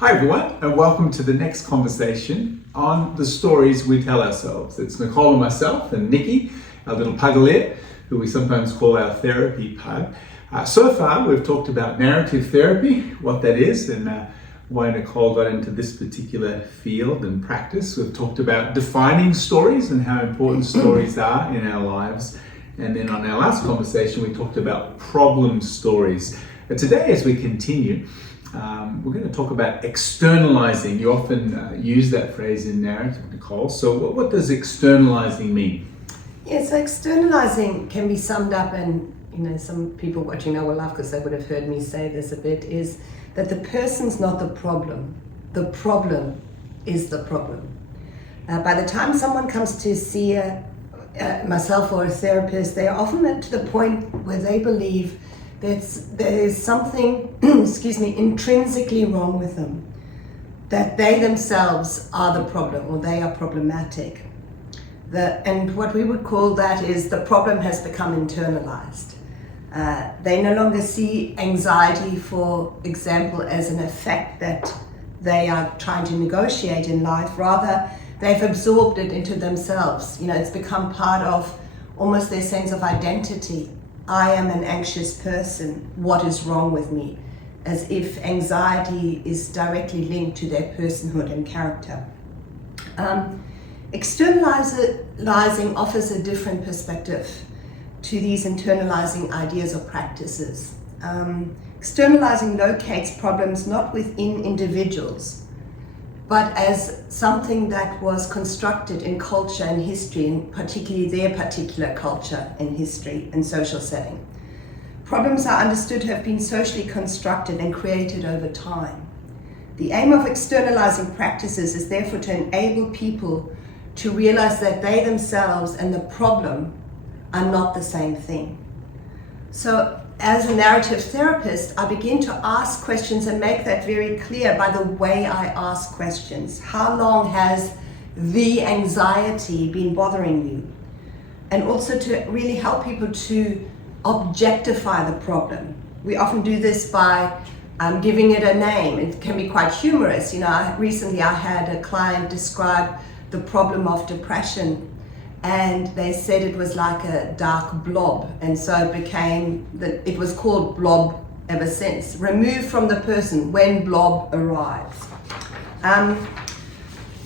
Hi everyone, and welcome to the next conversation on the stories we tell ourselves. It's Nicole and myself and Nikki, our little pugalier, who we sometimes call our therapy pug. So far we've talked about narrative therapy, what that is, and why Nicole got into this particular field and practice. We've talked about defining stories and how important stories are in our lives. And then on our last conversation, we talked about problem stories. But today, as we continue, we're going to talk about externalizing. You often use that phrase in narrative, Nicole. So what does externalizing mean? Yeah, so externalizing can be summed up, and some people watching now will laugh because they would have heard me say this a bit, is that the person's not the problem is the problem. By the time someone comes to see myself or a therapist, they are often to the point where they believe there is something intrinsically wrong with them, that they themselves are the problem or they are problematic. And what we would call that is the problem has become internalized. They no longer see anxiety, for example, as an effect that they are trying to negotiate in life. Rather, they've absorbed it into themselves. It's become part of almost their sense of identity. I am an anxious person. What is wrong with me? As if anxiety is directly linked to their personhood and character. Externalizing offers a different perspective to these internalizing ideas or practices. Externalizing locates problems not within individuals, but as something that was constructed in culture and history, and particularly their particular culture and history and social setting. Problems are understood to have been socially constructed and created over time. The aim of externalizing practices is therefore to enable people to realize that they themselves and the problem are not the same thing. So as a narrative therapist, I begin to ask questions and make that very clear by the way I ask questions. How long has the anxiety been bothering you? And also to really help people to objectify the problem. We often do this by giving it a name. It can be quite humorous. Recently I had a client describe the problem of depression, and they said it was like a dark blob, and so it was called blob ever since. Removed from the person when blob arrives.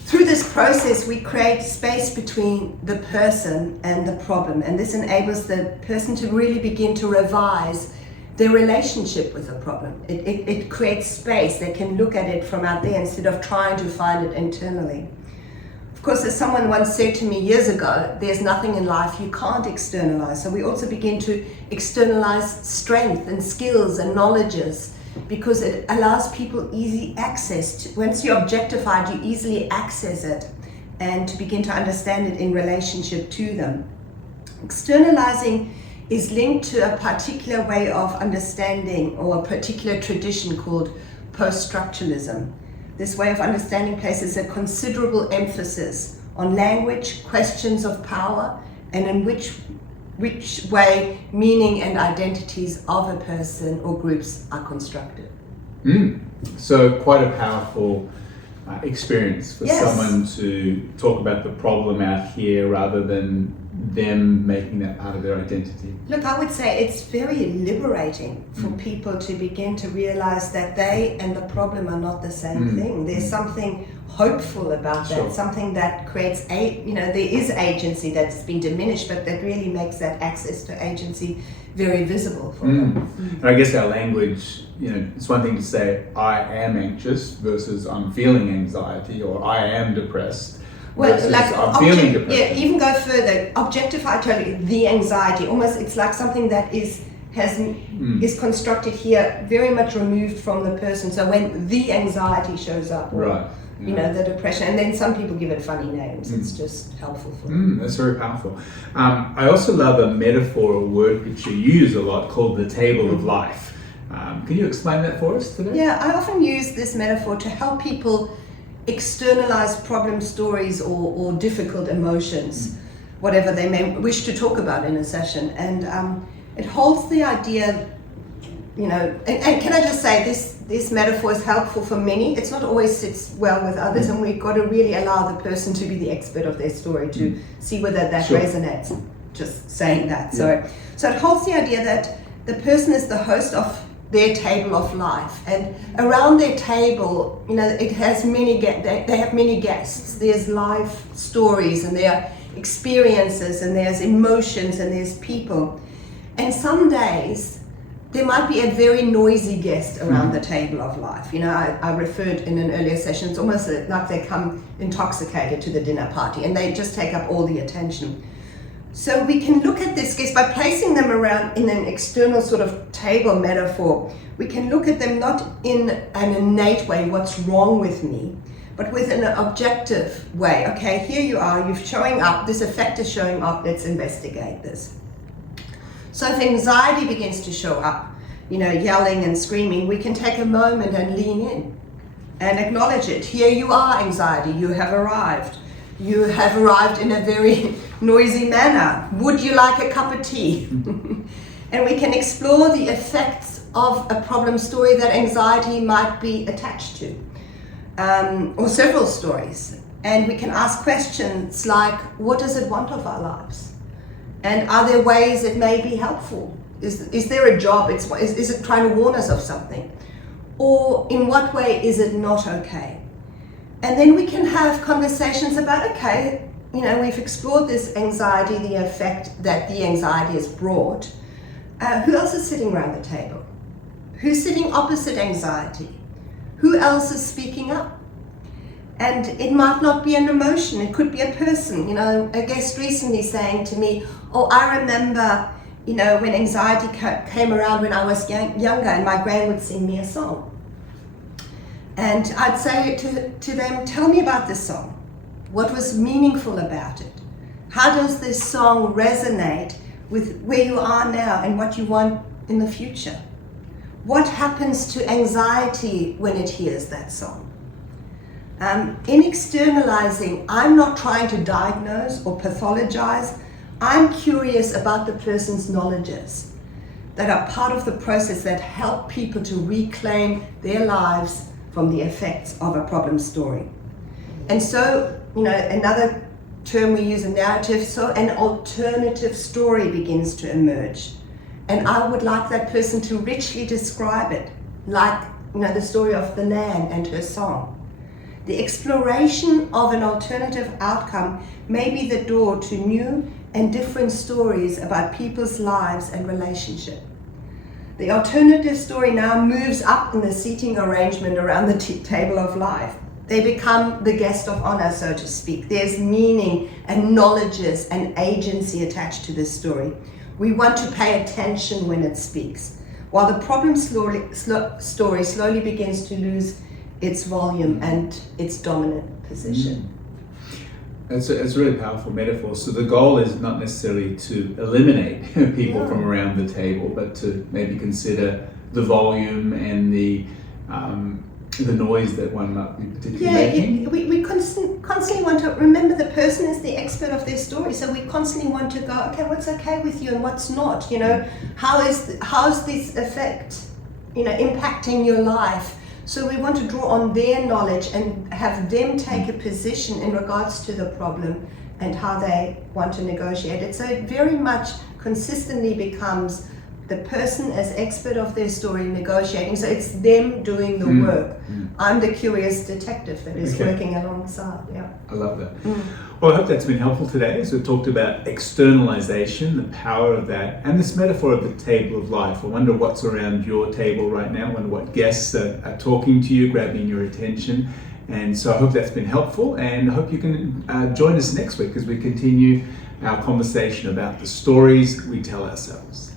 Through this process, we create space between the person and the problem, and this enables the person to really begin to revise their relationship with the problem. It creates space. They can look at it from out there instead of trying to find it internally. Of course, as someone once said to me years ago, there's nothing in life you can't externalize. So we also begin to externalize strength and skills and knowledges, because it allows people easy access. Once you're objectified, you easily access it and to begin to understand it in relationship to them. Externalizing is linked to a particular way of understanding or a particular tradition called post-structuralism. This way of understanding places a considerable emphasis on language, questions of power, and in which way meaning and identities of a person or groups are constructed. So quite a powerful experience for Yes. someone to talk about the problem out here rather than them making that part of their identity. Look, I would say it's very liberating for people to begin to realize that they and the problem are not the same thing. There's something hopeful about that, Sure. something that creates there is agency that's been diminished, but that really makes that access to agency very visible for them. And I guess our language, it's one thing to say I am anxious versus I'm feeling anxiety, or I am depressed. Well, like I'm feeling depressed. Yeah, even go further, objectify totally the anxiety. Almost, it's like something that is constructed here, very much removed from the person. So when the anxiety shows up, or, Right. The depression, and then some people give it funny names. It's just helpful for them. That's very powerful. I also love a metaphor or word which you use a lot called the table of life. Can you explain that for us today? Yeah, I often use this metaphor to help people externalize problem stories or difficult emotions, whatever they may wish to talk about in a session. And it holds the idea and can I just say this metaphor is helpful for many. It's not always sits well with others, and we've got to really allow the person to be the expert of their story to see whether that resonates. Just saying that. So it holds the idea that the person is the host of their table of life, and around their table, it has they have many guests. There's life stories, and there are experiences, and there's emotions, and there's people. And some days there might be a very noisy guest around the table of life. I referred in an earlier session, it's almost like they come intoxicated to the dinner party and they just take up all the attention. So we can look at this guest by placing them around in an external sort of table metaphor. We can look at them not in an innate way, what's wrong with me, but with an objective way. Okay, here you are, you're showing up, this effect is showing up, let's investigate this. So if anxiety begins to show up, yelling and screaming, we can take a moment and lean in and acknowledge it. Here you are, anxiety, you have arrived. You have arrived in a very noisy manner. Would you like a cup of tea? And we can explore the effects of a problem story that anxiety might be attached to, or several stories. And we can ask questions like, what does it want of our lives? And are there ways it may be helpful? Is there a job? Is it trying to warn us of something? Or in what way is it not okay? And then we can have conversations about, okay, we've explored this anxiety, the effect that the anxiety has brought. Who else is sitting around the table? Who's sitting opposite anxiety? Who else is speaking up? And it might not be an emotion, it could be a person. A guest recently saying to me, oh, I remember, when anxiety came around when I was younger and my gran would sing me a song. And I'd say to them, tell me about this song. What was meaningful about it? How does this song resonate with where you are now and what you want in the future? What happens to anxiety when it hears that song? In externalizing, I'm not trying to diagnose or pathologize. I'm curious about the person's knowledges that are part of the process that help people to reclaim their lives from the effects of a problem story. And so, another term we use, a narrative, so an alternative story begins to emerge. And I would like that person to richly describe it, like, the story of the Nan and her song. The exploration of an alternative outcome may be the door to new and different stories about people's lives and relationship. The alternative story now moves up in the seating arrangement around the table of life. They become the guest of honor, so to speak. There's meaning and knowledges and agency attached to this story. We want to pay attention when it speaks, while the problem story slowly begins to lose its volume and its dominant position. It's a really powerful metaphor. So the goal is not necessarily to eliminate people from around the table, but to maybe consider the volume and the noise that one might be particularly making. We constantly want to remember the person is the expert of their story. So we constantly want to go, okay, what's okay with you and what's not? How is this effect, impacting your life? So we want to draw on their knowledge and have them take a position in regards to the problem and how they want to negotiate it. So it very much consistently becomes the person as expert of their story negotiating. So it's them doing the work. I'm the curious detective that is working alongside. Yeah, I love that. Well, I hope that's been helpful today. So we talked about externalization, the power of that, and this metaphor of the table of life. I wonder what's around your table right now. I wonder what guests are talking to you, grabbing your attention. And so I hope that's been helpful, and I hope you can join us next week as we continue our conversation about the stories we tell ourselves.